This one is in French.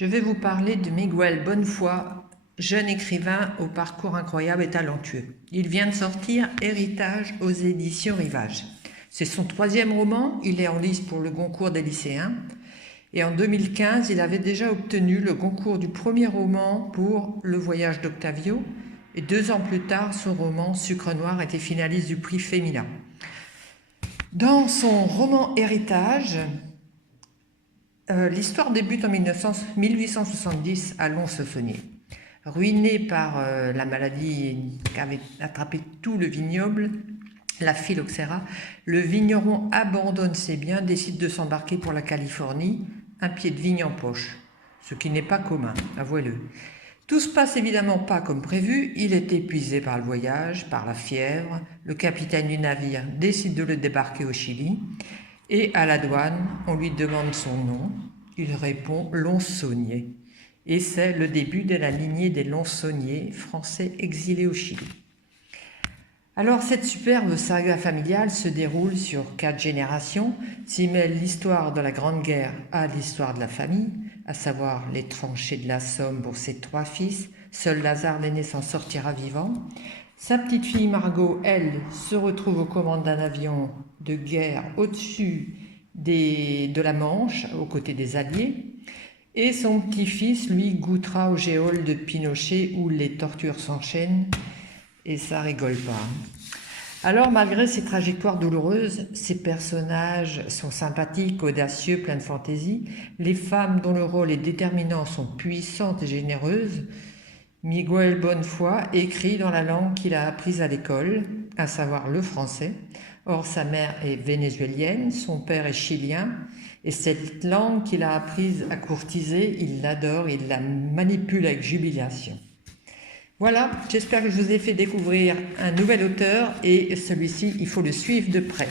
Je vais vous parler de Miguel Bonnefoy, jeune écrivain au parcours incroyable et talentueux. Il vient de sortir Héritage aux éditions Rivage. C'est son 3e roman, il est en lice pour le Goncourt des lycéens. Et en 2015, il avait déjà obtenu le Goncourt du premier roman pour Le Voyage d'Octavio. Et 2 ans plus tard, son roman Sucre Noir était finaliste du prix Femina. Dans son roman Héritage, l'histoire débute en 1870 à Lons-le-Saunier. Ruiné par la maladie qui avait attrapé tout le vignoble, la phylloxéra, le vigneron abandonne ses biens, décide de s'embarquer pour la Californie, un pied de vigne en poche, ce qui n'est pas commun, avouez-le. Tout se passe évidemment pas comme prévu, il est épuisé par le voyage, par la fièvre, le capitaine du navire décide de le débarquer au Chili, et à la douane, on lui demande son nom, il répond Lons-Saunier. Et c'est le début de la lignée des Lons-Saunier, français exilés au Chili. Alors cette superbe saga familiale se déroule sur 4 générations, s'y mêle l'histoire de la Grande Guerre à l'histoire de la famille, à savoir les tranchées de la Somme pour ses 3 fils, seul Lazare l'aîné s'en sortira vivant. Sa petite fille Margot, elle, se retrouve aux commandes d'un avion de guerre au-dessus de la Manche, aux côtés des Alliés. Et son petit-fils, lui, goûtera au geôle de Pinochet où les tortures s'enchaînent et ça rigole pas. Alors, malgré ces trajectoires douloureuses, ces personnages sont sympathiques, audacieux, pleins de fantaisie. Les femmes dont le rôle est déterminant sont puissantes et généreuses. Miguel Bonnefoy écrit dans la langue qu'il a apprise à l'école, à savoir le français. Or, sa mère est vénézuélienne, son père est chilien, et cette langue qu'il a apprise à courtiser, il l'adore, il la manipule avec jubilation. Voilà, j'espère que je vous ai fait découvrir un nouvel auteur, et celui-ci, il faut le suivre de près.